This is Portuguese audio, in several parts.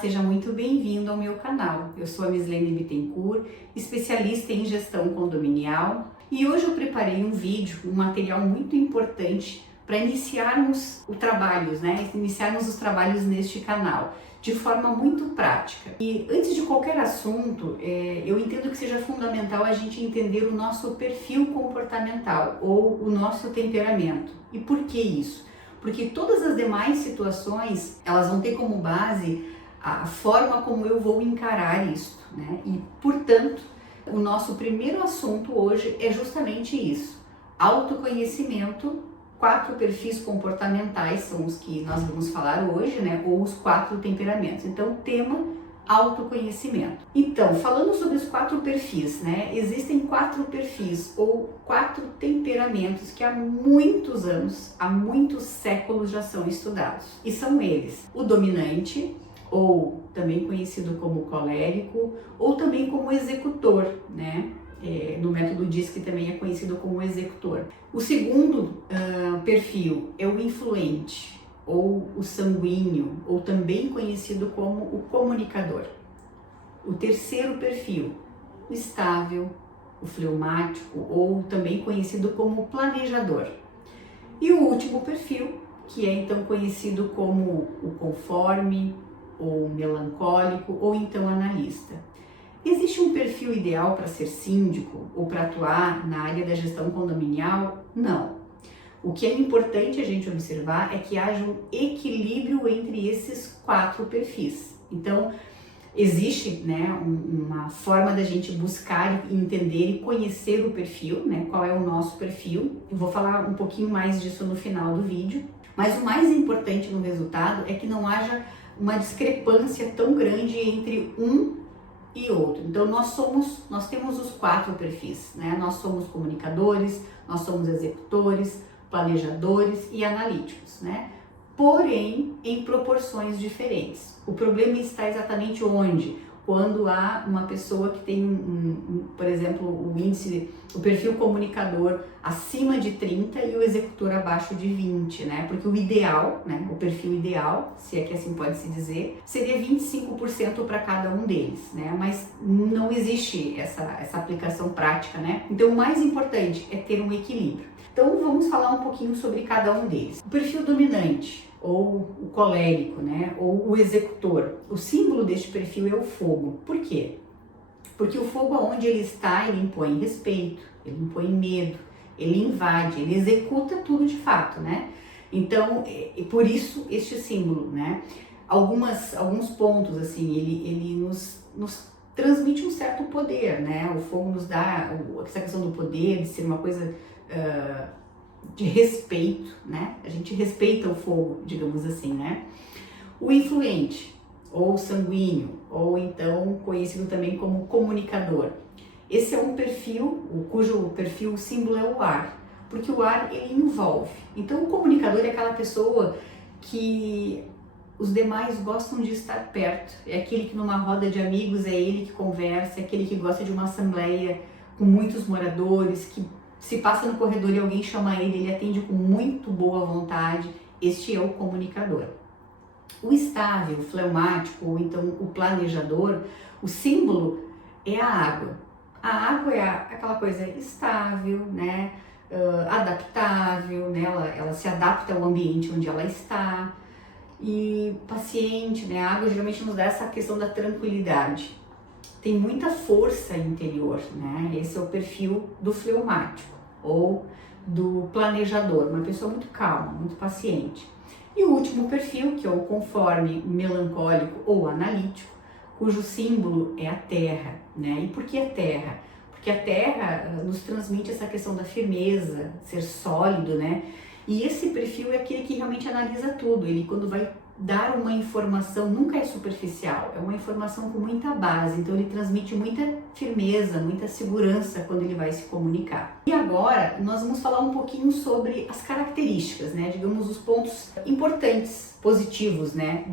seja muito bem-vindo ao meu canal. Eu sou a Mislene Bittencourt, especialista em gestão condominial, e hoje eu preparei um vídeo, um material muito importante para iniciarmos os trabalhos, Iniciarmos os trabalhos neste canal de forma muito prática. E antes de qualquer assunto, eu entendo que seja fundamental a gente entender o nosso perfil comportamental ou o nosso temperamento. E por que isso? Porque todas as demais situações, elas vão ter como base a forma como eu vou encarar isso, né? E, portanto, o nosso primeiro assunto hoje é justamente isso: autoconhecimento. 4 perfis comportamentais são os que nós vamos falar hoje, né? Ou os 4 temperamentos. Então, tema autoconhecimento. Então, falando sobre os 4 perfis, né? Existem 4 perfis ou 4 temperamentos que há muitos anos, há muitos séculos já são estudados. E são eles: o dominante, ou também conhecido como colérico, ou também como executor, né? No método DISC também é conhecido como executor. O segundo perfil é o influente, ou o sanguíneo, ou também conhecido como o comunicador. O terceiro perfil, o estável, o fleumático, ou também conhecido como planejador. E o último perfil, que é então conhecido como o conforme, ou melancólico, ou então analista. Existe um perfil ideal para ser síndico ou para atuar na área da gestão condominial? Não. O que é importante a gente observar é que haja um equilíbrio entre esses 4 perfis. Então, existe, né, uma forma da gente buscar, entender e conhecer o perfil, né, qual é o nosso perfil. Eu vou falar um pouquinho mais disso no final do vídeo, mas o mais importante no resultado é que não haja uma discrepância tão grande entre um e outro. Então nós temos os 4 perfis, né? Nós somos comunicadores, nós somos executores, planejadores e analíticos, né? Porém, em proporções diferentes. O problema está exatamente onde? Quando há uma pessoa que tem, por exemplo, o perfil comunicador acima de 30 e o executor abaixo de 20, né? Porque o ideal, né? O perfil ideal, se é que assim pode se dizer, seria 25% para cada um deles, né? Mas não existe essa aplicação prática, né? Então, o mais importante é ter um equilíbrio. Então, vamos falar um pouquinho sobre cada um deles. O perfil dominante, ou o colérico, né, ou o executor. O símbolo deste perfil é o fogo. Por quê? Porque o fogo, onde ele está, ele impõe respeito, ele impõe medo, ele invade, ele executa tudo de fato, né? Então, por isso este símbolo, né? Alguns pontos, assim, ele nos transmite um certo poder, né? O fogo nos dá essa questão do poder, de ser uma coisa de respeito, né? A gente respeita o fogo, digamos assim, né? O influente, ou sanguíneo, ou então conhecido também como comunicador. Esse é um perfil, cujo perfil, o símbolo é o ar, porque o ar, ele envolve. Então, o comunicador é aquela pessoa que os demais gostam de estar perto. É aquele que numa roda de amigos é ele que conversa, é aquele que gosta de uma assembleia com muitos moradores, que se passa no corredor e alguém chama ele atende com muito boa vontade. Este é o comunicador. O estável, o fleumático, ou então o planejador, o símbolo é a água. A água é aquela coisa estável, né? Adaptável, né? Ela se adapta ao ambiente onde ela está, e paciente, né? A água geralmente nos dá essa questão da tranquilidade. Tem muita força interior, né? Esse é o perfil do fleumático ou do planejador, uma pessoa muito calma, muito paciente. E o último perfil, que é o conforme, melancólico ou analítico, cujo símbolo é a terra, né? E por que a terra? Porque a terra nos transmite essa questão da firmeza, ser sólido, né? E esse perfil é aquele que realmente analisa tudo. Ele, quando vai dar uma informação, nunca é superficial, é uma informação com muita base, então ele transmite muita firmeza, muita segurança quando ele vai se comunicar. E agora nós vamos falar um pouquinho sobre as características, né, digamos os pontos importantes, positivos, né,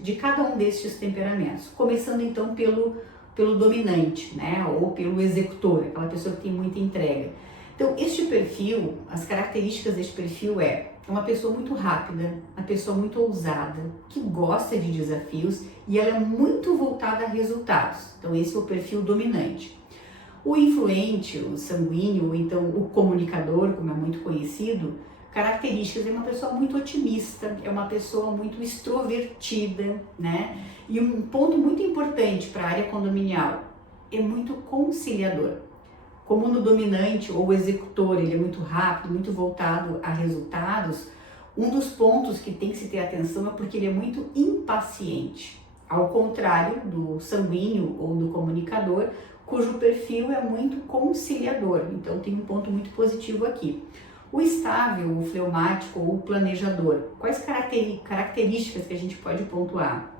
de cada um destes temperamentos, começando então pelo dominante, né, ou pelo executor, aquela pessoa que tem muita entrega. Então, este perfil, as características deste perfil é uma pessoa muito rápida, uma pessoa muito ousada, que gosta de desafios e ela é muito voltada a resultados. Então esse é o perfil dominante. O influente, o sanguíneo, ou então o comunicador, como é muito conhecido, características, é uma pessoa muito otimista, é uma pessoa muito extrovertida, né? E um ponto muito importante para a área condominial, é muito conciliador. Como no dominante ou executor, ele é muito rápido, muito voltado a resultados, um dos pontos que tem que se ter atenção é porque ele é muito impaciente. Ao contrário do sanguíneo ou do comunicador, cujo perfil é muito conciliador. Então tem um ponto muito positivo aqui. O estável, o fleumático ou o planejador, quais características que a gente pode pontuar?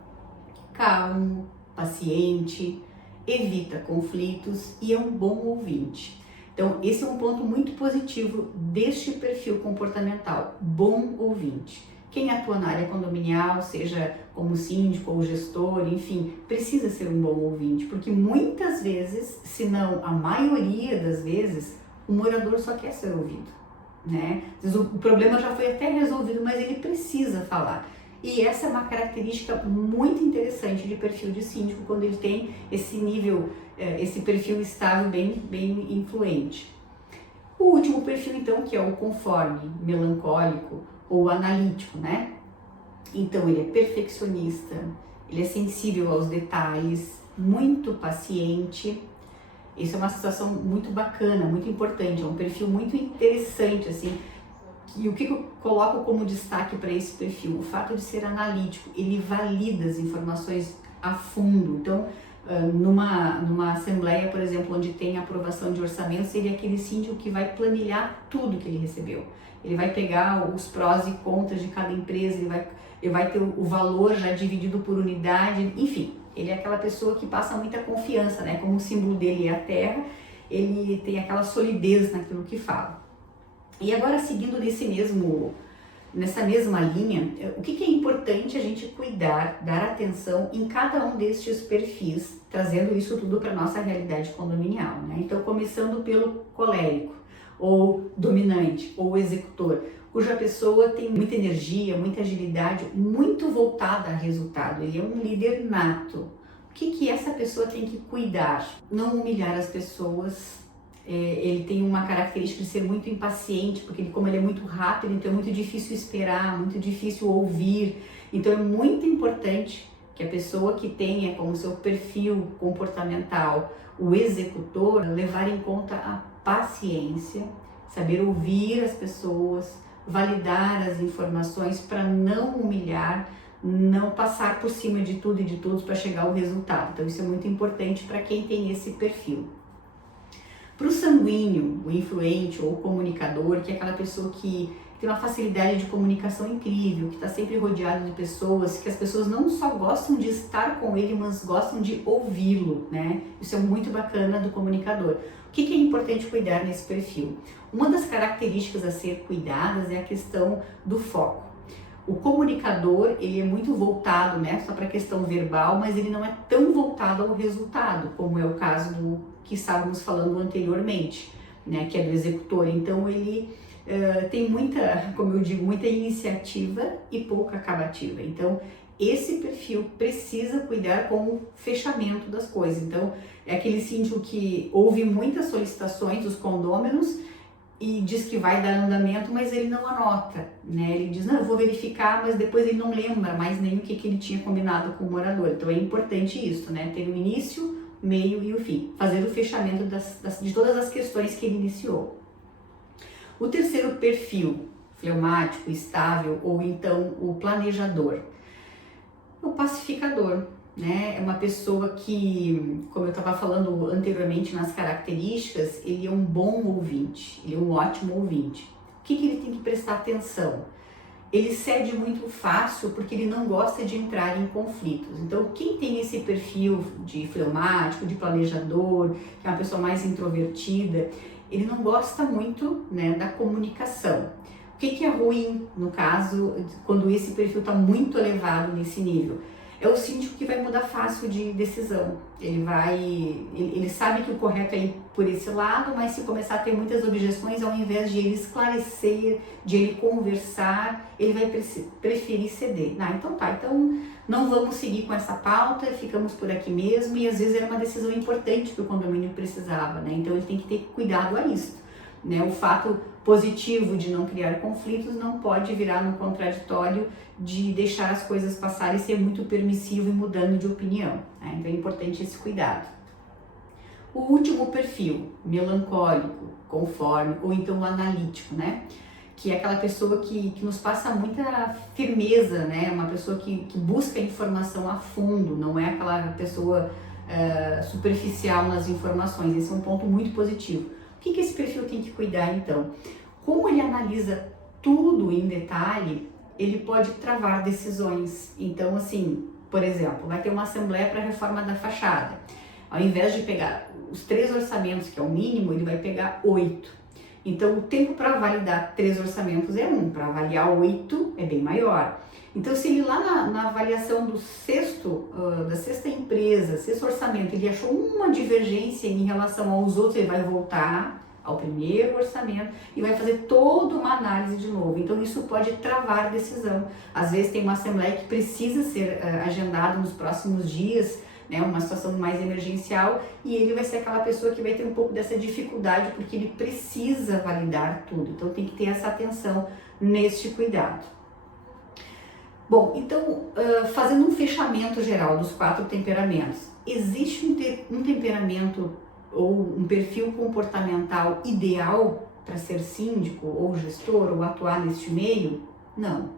Calmo, paciente, evita conflitos e é um bom ouvinte. Então, esse é um ponto muito positivo deste perfil comportamental, bom ouvinte. Quem atua na área condominial, seja como síndico ou gestor, enfim, precisa ser um bom ouvinte, porque muitas vezes, se não a maioria das vezes, o morador só quer ser ouvido, né? Às vezes o problema já foi até resolvido, mas ele precisa falar. E essa é uma característica muito interessante de perfil de síndico, quando ele tem esse nível, esse perfil estável bem influente. O último perfil, então, que é o conforme, melancólico ou analítico, né? Então, ele é perfeccionista, ele é sensível aos detalhes, muito paciente. Isso é uma situação muito bacana, muito importante, é um perfil muito interessante, assim. E o que eu coloco como destaque para esse perfil? O fato de ser analítico, ele valida as informações a fundo. Então, numa assembleia, por exemplo, onde tem aprovação de orçamento, seria aquele síndico que vai planilhar tudo que ele recebeu. Ele vai pegar os prós e contras de cada empresa, ele vai ter o valor já dividido por unidade, enfim. Ele é aquela pessoa que passa muita confiança, né? Como o símbolo dele é a terra, ele tem aquela solidez naquilo que fala. E agora, seguindo nessa mesma linha, o que é importante a gente cuidar, dar atenção em cada um destes perfis, trazendo isso tudo para a nossa realidade condominial, né? Então, começando pelo colérico, ou dominante, ou executor, cuja pessoa tem muita energia, muita agilidade, muito voltada a resultado, ele é um líder nato. O que essa pessoa tem que cuidar? Não humilhar as pessoas. Ele tem uma característica de ser muito impaciente, porque como ele é muito rápido, então é muito difícil esperar, muito difícil ouvir. Então é muito importante que a pessoa que tenha como seu perfil comportamental o executor, levar em conta a paciência, saber ouvir as pessoas, validar as informações para não humilhar, não passar por cima de tudo e de todos para chegar ao resultado. Então isso é muito importante para quem tem esse perfil. Para o sanguíneo, o influente ou o comunicador, que é aquela pessoa que tem uma facilidade de comunicação incrível, que está sempre rodeado de pessoas, que as pessoas não só gostam de estar com ele, mas gostam de ouvi-lo, né? Isso é muito bacana do comunicador. O que é importante cuidar nesse perfil? Uma das características a ser cuidadas é a questão do foco. O comunicador, ele é muito voltado, né, só para a questão verbal, mas ele não é tão voltado ao resultado, como é o caso do que estávamos falando anteriormente, né, que é do executor. Então ele tem muita, como eu digo, muita iniciativa e pouca acabativa. Então esse perfil precisa cuidar com o fechamento das coisas. Então é aquele síndico que ouve muitas solicitações dos condôminos e diz que vai dar andamento, mas ele não anota, né? Ele diz, não, eu vou verificar, mas depois ele não lembra mais nem o que ele tinha combinado com o morador. Então é importante isso, né? Ter o início, meio e o fim. Fazer o fechamento de todas as questões que ele iniciou. O terceiro perfil, fleumático, estável, ou então o planejador. O pacificador, né? É uma pessoa que, como eu estava falando anteriormente nas características, ele é um bom ouvinte, ele é um ótimo ouvinte. O que ele tem que prestar atenção? Ele cede muito fácil porque ele não gosta de entrar em conflitos. Então, quem tem esse perfil de fleumático, de planejador, que é uma pessoa mais introvertida, ele não gosta muito, né, da comunicação. O que é ruim, no caso, quando esse perfil está muito elevado nesse nível? é o síndico que vai mudar fácil de decisão. Ele sabe que o correto é ir por esse lado, mas se começar a ter muitas objeções, ao invés de ele esclarecer, de ele conversar, ele vai preferir ceder. Então tá, então não vamos seguir com essa pauta, ficamos por aqui mesmo, e às vezes era uma decisão importante que o condomínio precisava, né? Então ele tem que ter cuidado a isso, né? O fato positivo de não criar conflitos não pode virar no contraditório de deixar as coisas passarem e ser muito permissivo e mudando de opinião, né? Então é importante esse cuidado. O último perfil, melancólico, conforme, ou então o analítico, né? Que é aquela pessoa que nos passa muita firmeza, né? Uma pessoa que busca informação a fundo, não é aquela pessoa superficial nas informações. Esse é um ponto muito positivo. O que esse perfil tem que cuidar então? Como ele analisa tudo em detalhe, ele pode travar decisões. Então, assim, por exemplo, vai ter uma assembleia para a reforma da fachada. Ao invés de pegar os 3 orçamentos, que é o mínimo, ele vai pegar 8. Então, o tempo para validar 3 orçamentos é 1, para avaliar 8 é bem maior. Então, se ele lá na avaliação do da sexta empresa, sexto orçamento, ele achou uma divergência em relação aos outros, ele vai voltar ao primeiro orçamento e vai fazer toda uma análise de novo. Então, isso pode travar decisão. Às vezes, tem uma assembleia que precisa ser agendada nos próximos dias, né, uma situação mais emergencial, e ele vai ser aquela pessoa que vai ter um pouco dessa dificuldade, porque ele precisa validar tudo. Então, tem que ter essa atenção neste cuidado. Bom, então, fazendo um fechamento geral dos 4 temperamentos, existe um temperamento ou um perfil comportamental ideal para ser síndico ou gestor ou atuar neste meio? Não.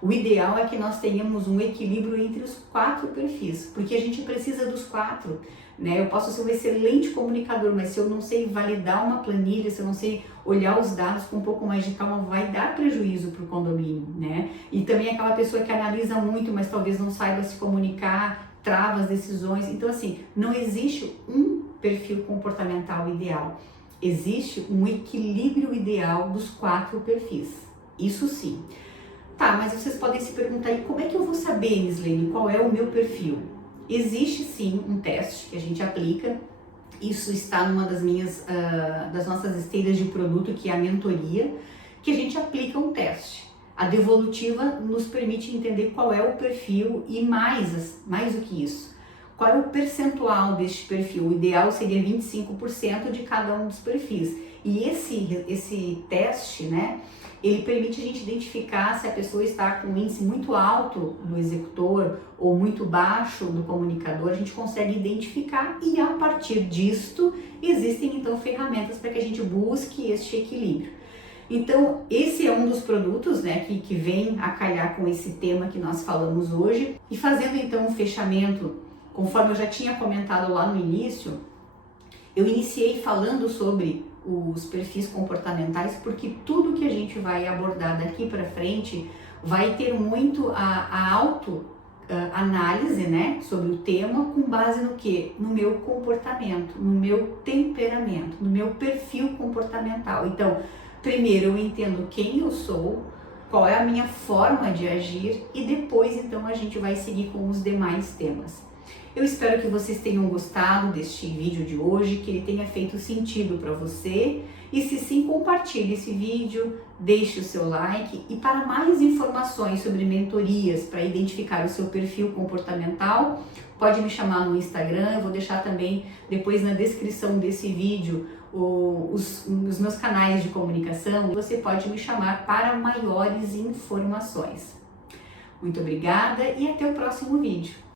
O ideal é que nós tenhamos um equilíbrio entre os 4 perfis, porque a gente precisa dos 4, né? Eu posso ser um excelente comunicador, mas se eu não sei validar uma planilha, se eu não sei olhar os dados com um pouco mais de calma, vai dar prejuízo para o condomínio, né? E também aquela pessoa que analisa muito, mas talvez não saiba se comunicar, trava as decisões. Então, assim, não existe um perfil comportamental ideal. Existe um equilíbrio ideal dos 4 perfis. Isso sim. Tá, mas vocês podem se perguntar, e como é que eu vou saber, Nislene, qual é o meu perfil? Existe sim um teste que a gente aplica. Isso está numa das nossas esteiras de produto, que é a mentoria, que a gente aplica um teste. A devolutiva nos permite entender qual é o perfil e mais do que isso, qual é o percentual deste perfil. O ideal seria 25% de cada um dos perfis. E esse teste, né, ele permite a gente identificar se a pessoa está com um índice muito alto do executor ou muito baixo do comunicador. A gente consegue identificar, e a partir disto existem então ferramentas para que a gente busque este equilíbrio. Então, esse é um dos produtos, né, que vem a calhar com esse tema que nós falamos hoje. E fazendo então um fechamento, conforme eu já tinha comentado lá no início, eu iniciei falando sobre os perfis comportamentais, porque tudo que a gente vai abordar daqui para frente vai ter muito a autoanálise, né, sobre o tema, com base no quê? No meu comportamento, no meu temperamento, no meu perfil comportamental. Então, primeiro eu entendo quem eu sou, qual é a minha forma de agir, e depois então a gente vai seguir com os demais temas. Eu espero que vocês tenham gostado deste vídeo de hoje, que ele tenha feito sentido para você, e se sim, compartilhe esse vídeo, deixe o seu like, e para mais informações sobre mentorias para identificar o seu perfil comportamental, pode me chamar no Instagram. Eu vou deixar também depois na descrição desse vídeo os meus canais de comunicação. Você pode me chamar para maiores informações. Muito obrigada e até o próximo vídeo.